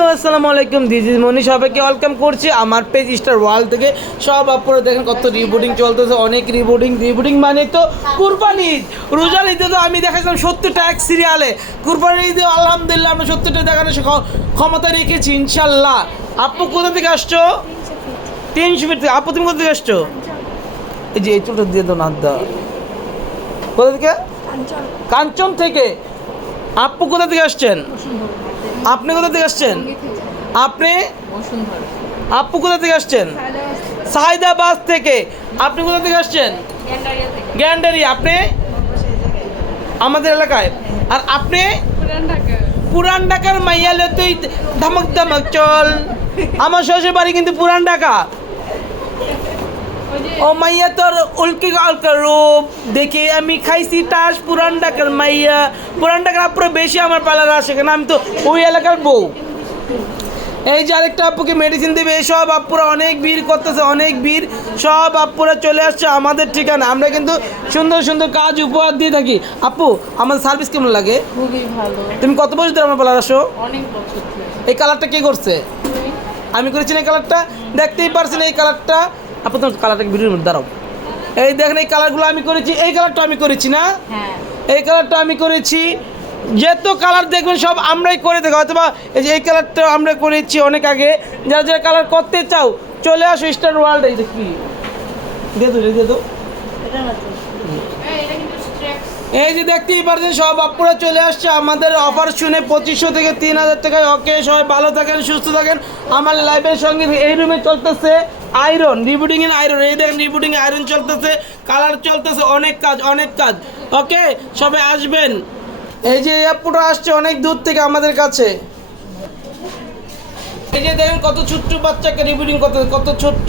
Hello আসসালামু আলাইকুম দিদি মনি সবাইকে ওয়েলকাম করছি আমার পেজ স্টার ওয়াল থেকে। সব আপনারা দেখেন কত রিবোর্ডিং চলতেছে অনেক রিবোর্ডিং রিবোর্ডিং মানে তো কুরবানি ঈদ। রোজার ঈদে তো আমি দেখাছিলাম সত্তরটা এক সিরিয়ালে কুরবানি ঈদে আলহামদুলিল্লাহ আমরা সত্তরটা দেখানোর ক্ষমতা রেখেছি ইনশাল্লাহ। আপু কোথা থেকে আসছো? তিনশো ফিট থেকে আপু তুমি কোথা থেকে আসছো? এই যে এই চুলটা দিয়ে দাও না দাও। কোথা থেকে? কাঞ্চন থেকে। আপু কোথা থেকে আসছেন? আপনি কোথা থেকে আসছেন? আপনি আপু কোথা থেকে আসছেন? সাহিদাবাদ থেকে। আপনি কোথা থেকে আসছেন? গ্যান্ডারি আপনি? আমাদের এলাকায়। আর আপনি? পুরান ঢাকার। মাইয়ালে তুই ধমক ধমক চল। আমার শ্বশুর বাড়ি কিন্তু পুরান ঢাকা। ও মাইয়া তোর উল্কি আলকা রূপ দেখে আমি খাইছি টাস পুরান ঢাকার মাইয়া পুরান ঢাকার আপুরে বেশি আমার পালার আসে কেন আমি তো ওই এলাকার বউ এই যে আরেকটা আপুকে মেডিসিন দেবে সব আপুরা অনেক ভিড় করতেছে অনেক ভিড় সব আপুরা চলে আসছে আমাদের ঠিকানা আমরা কিন্তু সুন্দর সুন্দর কাজ উপহার দিয়ে থাকি আপু আমাদের সার্ভিস কেমন লাগে খুবই ভালো তুমি কত বছর ধরে আমার পালার আসো অনেক বছর এই কালারটা কে করছে আমি করেছি এই কালারটা দেখতেই পারছেন এই কালারটা আপু তোমার কালারটা ভিডিওর মধ্যে দাঁড়াও। এই দেখেন এই কালারগুলো আমি করেছি এই কালারটা আমি করেছি না? হ্যাঁ। এই কালারটা আমি করেছি যত কালার দেখবেন সব আমরাই করে দেখো অথবা এই যে এই কালারটা আমরা করেছি অনেক আগে যারা যারা কালার করতে চাও চলে আসো স্টার ওয়ার্ল্ড এই দেখি দিয়ে দো দো এই যে দেখতেই পারছেন সব আপুরা চলে আসছে আমাদের অফার শুনে পঁচিশশো থেকে তিন হাজার টাকায়। ওকে সবাই ভালো থাকেন সুস্থ থাকেন। আমার লাইভের সঙ্গে এই রুমে চলতেছে। আয়রন, রিবুটিং এর আয়রন। এই দেখেন রিবুটিং আয়রন চলতেছে, কালার চলতেছে, অনেক কাজ অনেক কাজ। ওকে সবে আসবেন। এই যে এয়ারপোর্টও আসছে অনেক দূর থেকে আমাদের কাছে। এই যে দেখেন কত ছোট্ট বাচ্চাকে রিবুটিং করতে কত ছোট্ট।